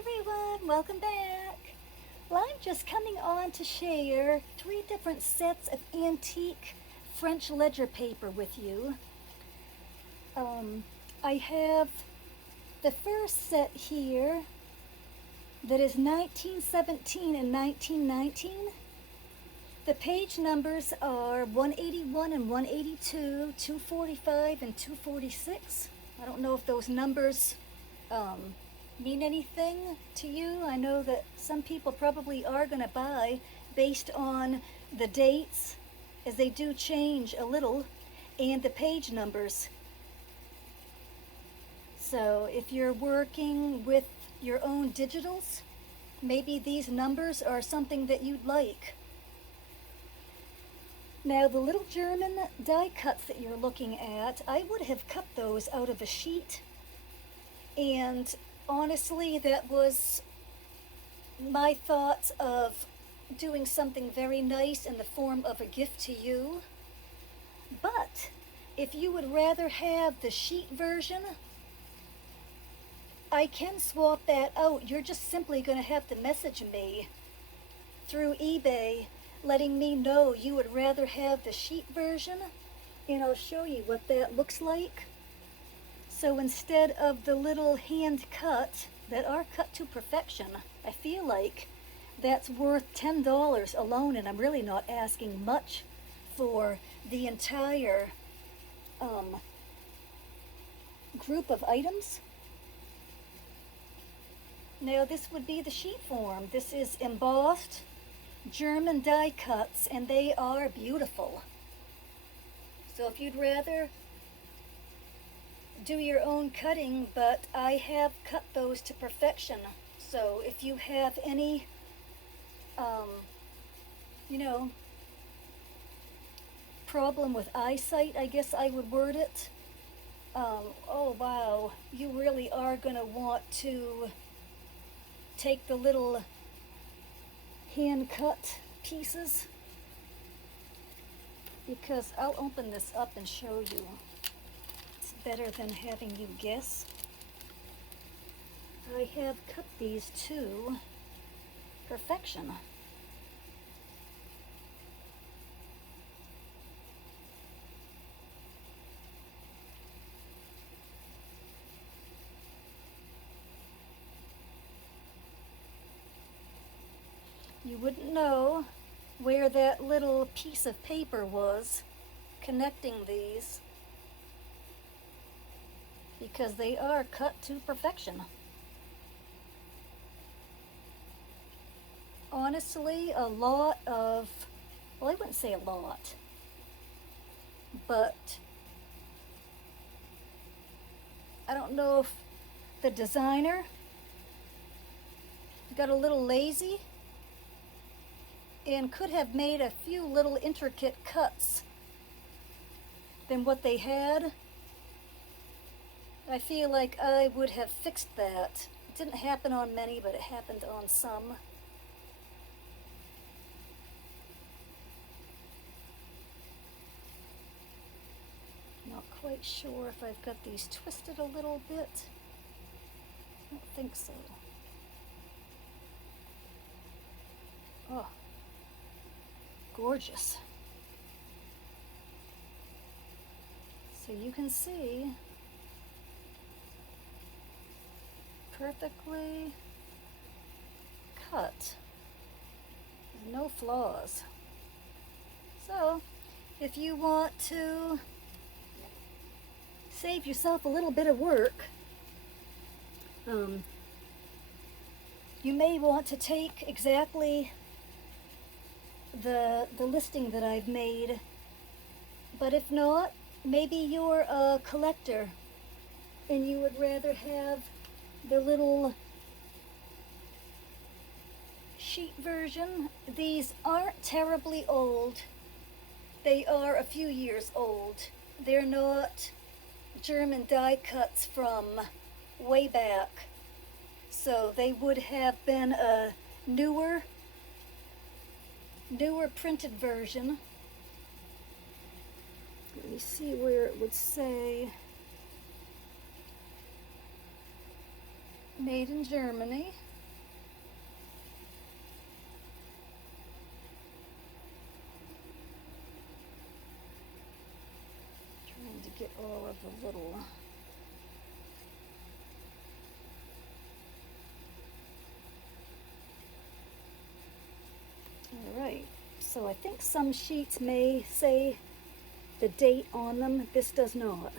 everyone, welcome back. Well, I'm just coming on to share 3 different sets of antique French ledger paper with you. I have the first set here that is 1917 and 1919. The page numbers are 181 and 182, 245 and 246. I don't know if those numbers mean anything to you. I know that some people probably are going to buy based on the dates, as they do change a little, and the page numbers. So if you're working with your own digitals, maybe these numbers are something that you'd like. Now, the little German die cuts that you're looking at, I would have cut those out of a sheet, and honestly, that was my thoughts of doing something very nice in the form of a gift to you. But if you would rather have the sheet version, I can swap that out. You're just simply going to have to message me through eBay letting me know you would rather have the sheet version, and I'll show you what that looks like. So instead of the little hand cut that are cut to perfection, I feel like that's worth $10 alone, and I'm really not asking much for the entire group of items. Now this would be the sheet form. This is embossed German die cuts, and they are beautiful. So if you'd rather do your own cutting, but I have cut those to perfection. So if you have any, problem with eyesight, I guess I would word it. Oh wow, you really are going to want to take the little hand cut pieces, because I'll open this up and show you. It's better than having you guess. I have cut these to perfection. You wouldn't know where that little piece of paper was connecting these, because they are cut to perfection. Honestly, a lot of, well, I wouldn't say a lot, but I don't know if the designer got a little lazy and could have made a few little intricate cuts than what they had. I feel like I would have fixed that. It didn't happen on many, but it happened on some. Not quite sure if I've got these twisted a little bit. I don't think so. Oh, gorgeous. So you can see perfectly cut, no flaws. So if you want to save yourself a little bit of work, you may want to take exactly the listing that I've made, but if not, maybe you're a collector and you would rather have the little sheet version. These aren't terribly old. They are a few years old. They're not German die cuts from way back, so they would have been a newer printed version. Let me see where it would say made in Germany. the little... Alright, so I think some sheets may say the date on them. This does not.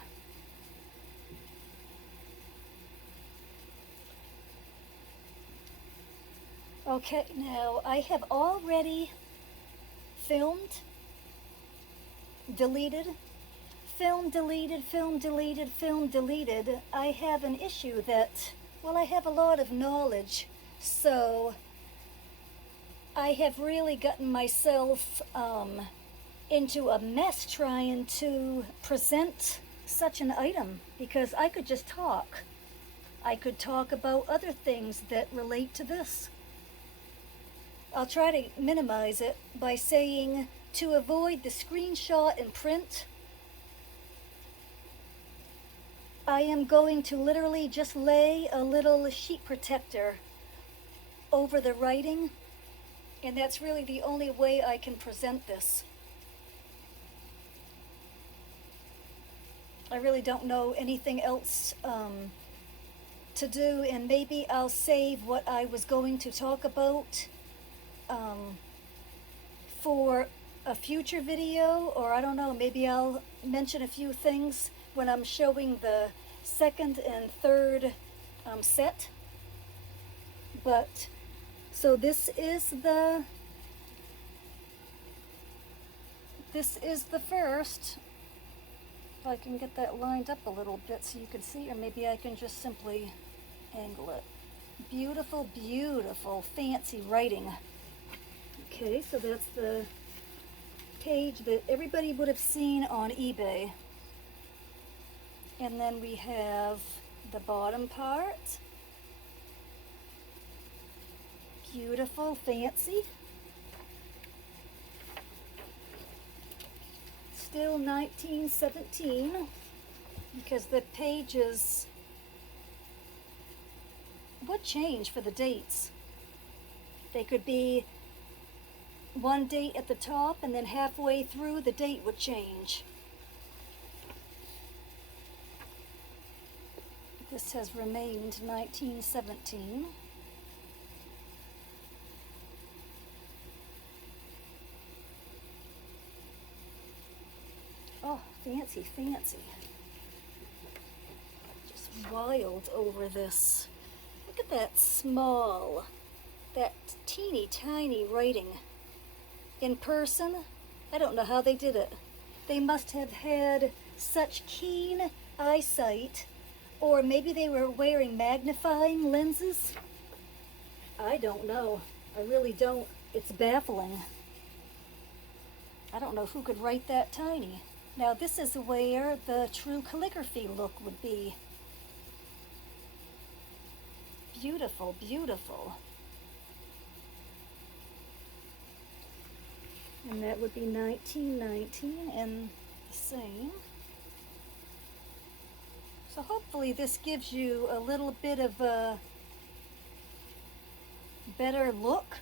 Okay, now I have already filmed, deleted, film deleted, film deleted, film deleted. I have an issue that, well, I have a lot of knowledge, so I have really gotten myself into a mess trying to present such an item, because I could just talk. I could talk about other things that relate to this. I'll try to minimize it by saying, to avoid the screenshot and print, I am going to literally just lay a little sheet protector over the writing, and that's really the only way I can present this. I really don't know anything else to do, and maybe I'll save what I was going to talk about for a future video, or I don't know, maybe I'll mention a few things when I'm showing the second and third set. But so this is the first. If I can get that lined up a little bit so you can see, or maybe I can just simply angle it. Beautiful, beautiful, fancy writing. Okay, so that's the page that everybody would have seen on eBay. And then we have the bottom part. Beautiful, fancy. Still 1917, because the pages would change for the dates. They could be one date at the top, and then halfway through the date would change. This has remained 1917. Oh, fancy, fancy. Just wild over this. Look at that small, that teeny tiny writing. In person, I don't know how they did it. They must have had such keen eyesight, or maybe they were wearing magnifying lenses. I don't know. I really don't. It's baffling. I don't know who could write that tiny. Now this is where the true calligraphy look would be. Beautiful, beautiful. And that would be 1919 and the same. So hopefully this gives you a little bit of a better look.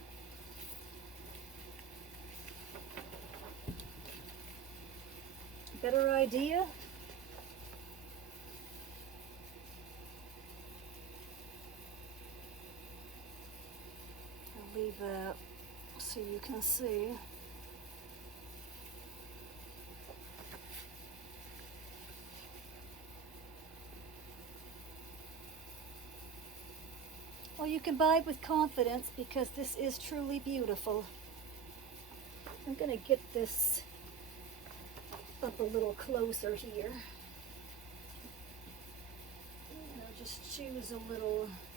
Better idea. I'll leave that so you can see. Well, you can buy with confidence because this is truly beautiful. I'm going to get this up a little closer here. And I'll just choose a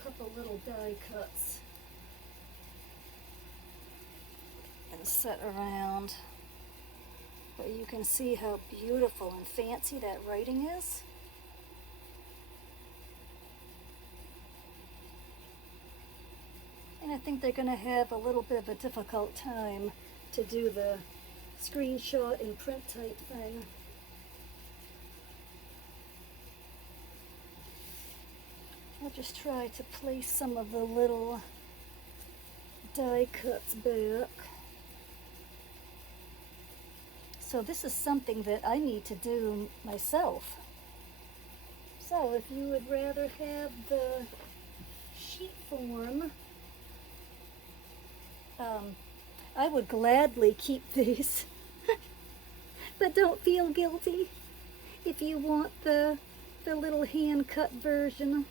couple little die cuts and set around where you can see how beautiful and fancy that writing is. And I think they're going to have a little bit of a difficult time to do the screenshot and print type thing. I'll just try to place some of the little die cuts back. So this is something that I need to do myself. So if you would rather have the sheet form, I would gladly keep these, but don't feel guilty if you want the little hand-cut version.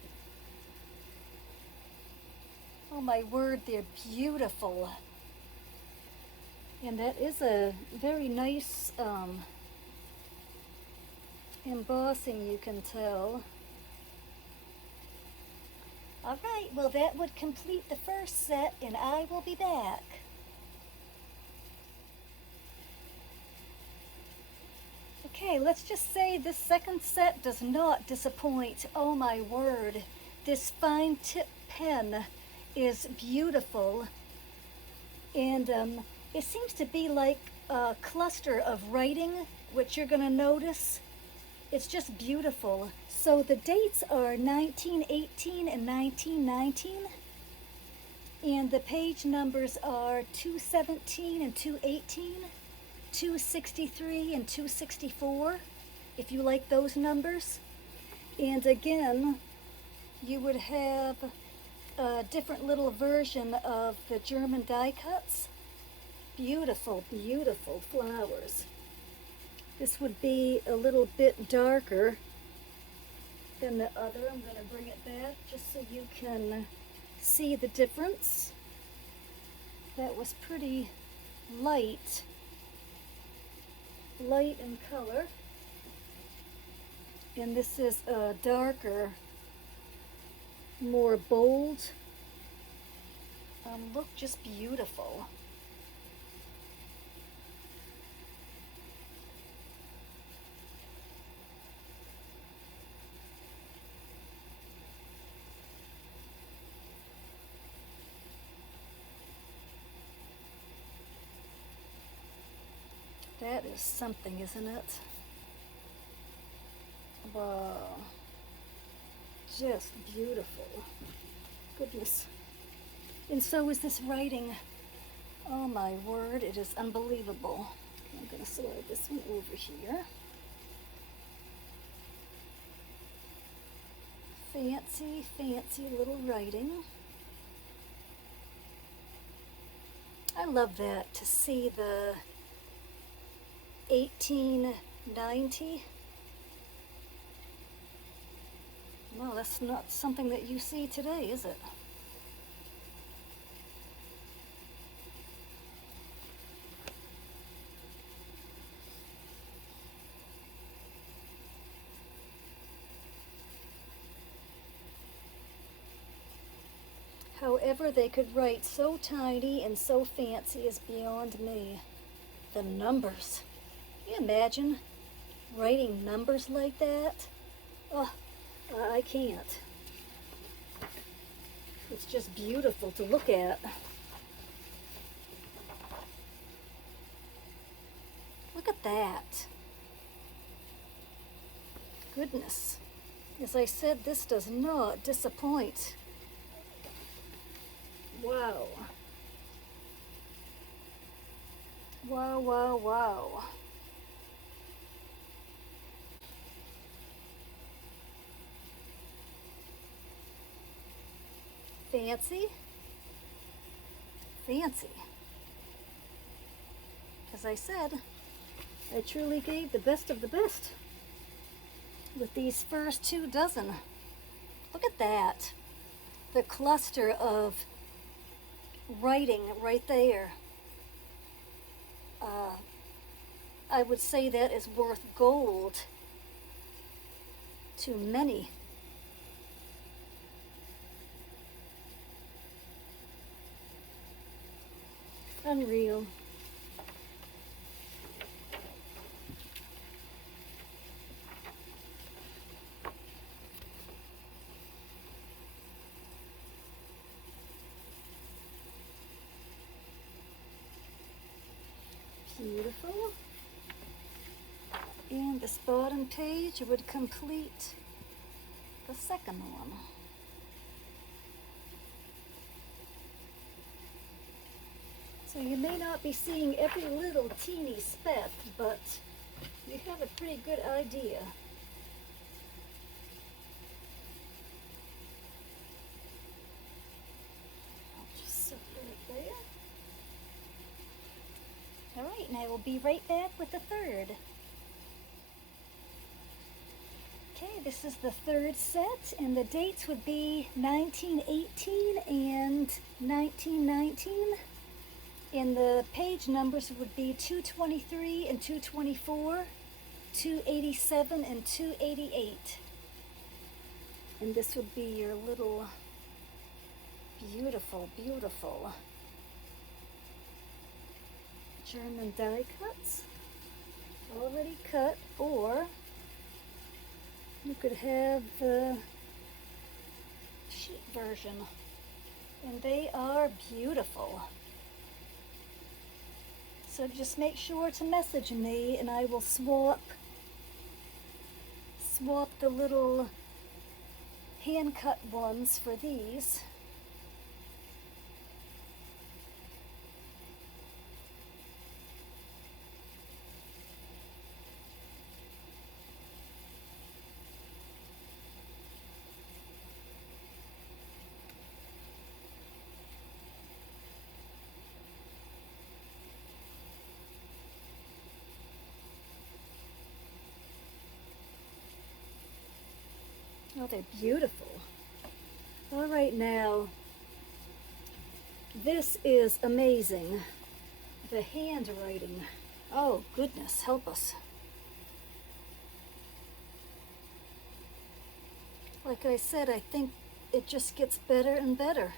Oh my word, they're beautiful. And that is a very nice embossing, you can tell. All right, well that would complete the first set, and I will be back. Okay, let's just say this second set does not disappoint. Oh my word, this fine tip pen is beautiful, and it seems to be like a cluster of writing, which you're going to notice. It's just beautiful. So the dates are 1918 and 1919, and the page numbers are 217 and 218, 263 and 264, if you like those numbers. And again, you would have a different little version of the German die cuts. Beautiful, beautiful flowers. This would be a little bit darker than the other. I'm going to bring it back just so you can see the difference. That was pretty light in color. And this is a darker, more bold. Look, just beautiful. That is something, isn't it? Wow. Just beautiful. Goodness. And so is this writing. Oh my word, it is unbelievable. Okay, I'm going to slide this one over here. Fancy, fancy little writing. I love that, to see the 1890. Well, that's not something that you see today, is it? However they could write so tiny and so fancy is beyond me. The numbers. Can you imagine writing numbers like that? Oh, I can't. It's just beautiful to look at. Look at that. Goodness. As I said, this does not disappoint. Wow. Wow, wow, wow. Fancy? Fancy. As I said, I truly gave the best of the best with these first 2 dozen. Look at that. The cluster of writing right there. I would say that is worth gold to many. Unreal. Beautiful. And this bottom page would complete the second one. So you may not be seeing every little teeny speck, but you have a pretty good idea. and I will be right back with the third. Okay, this is the third set, and the dates would be 1918 and 1919. And the page numbers would be 223 and 224, 287 and 288. And this would be your little beautiful, beautiful German die cuts, already cut, or you could have the sheet version, and they are beautiful. So just make sure to message me, and I will swap the little hand cut ones for these. Oh, they're beautiful. All right, now, this is amazing. The handwriting. Oh, goodness, help us. Like I said, I think it just gets better and better.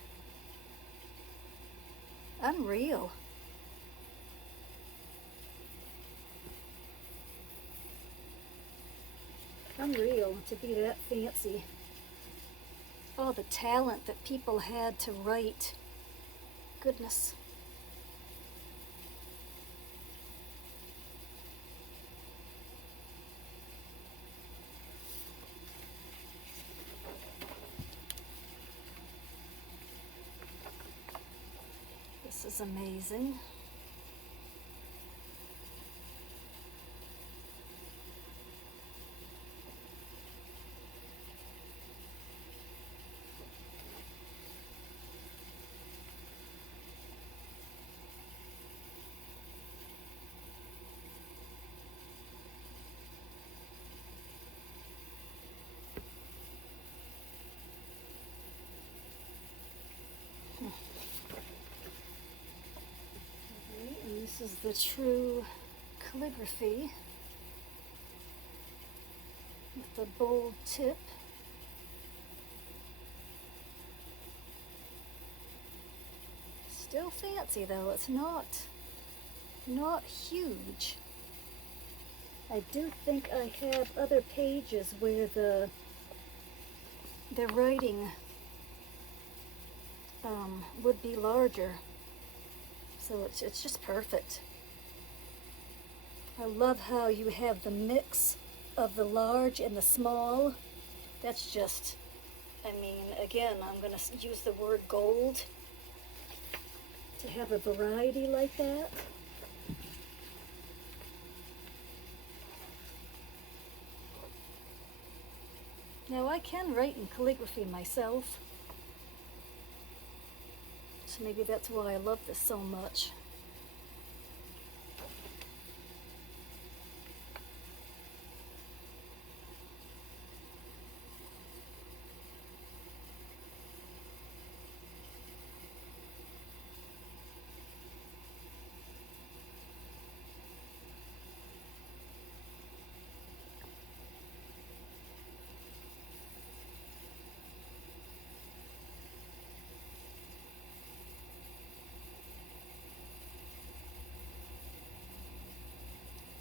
Unreal. Unreal to be that fancy. Oh, the talent that people had to write. Goodness. This is amazing. And this is the true calligraphy with the bold tip. Still fancy though, it's not huge. I do think I have other pages where the writing would be larger. So it's just perfect. I love how you have the mix of the large and the small. That's just, I mean, again, I'm going to use the word gold to have a variety like that. Now I can write in calligraphy myself. So maybe that's why I love this so much.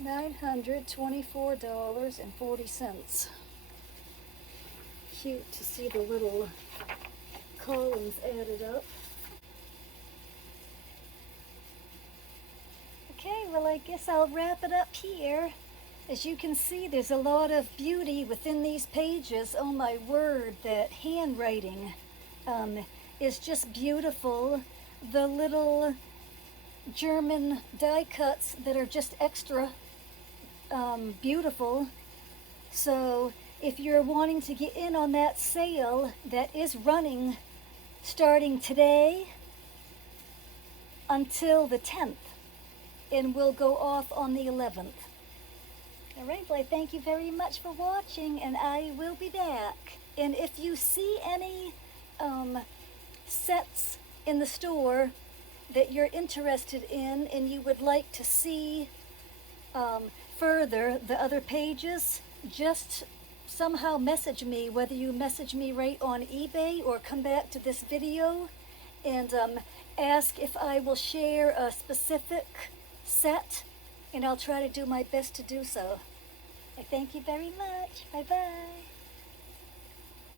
$924.40. Cute to see the little columns added up. Okay, well I guess I'll wrap it up here. As you can see, there's a lot of beauty within these pages. Oh my word, that handwriting is just beautiful. The little German die cuts that are just extra beautiful. So if you're wanting to get in on that sale that is running starting today until the 10th, and we'll go off on the 11th. All right, well, I thank you very much for watching, and I will be back. And if you see any sets in the store that you're interested in and you would like to see further the other pages, just somehow message me, whether you message me right on eBay or come back to this video and ask if I will share a specific set, and I'll try to do my best to do so. I thank you very much. Bye-bye.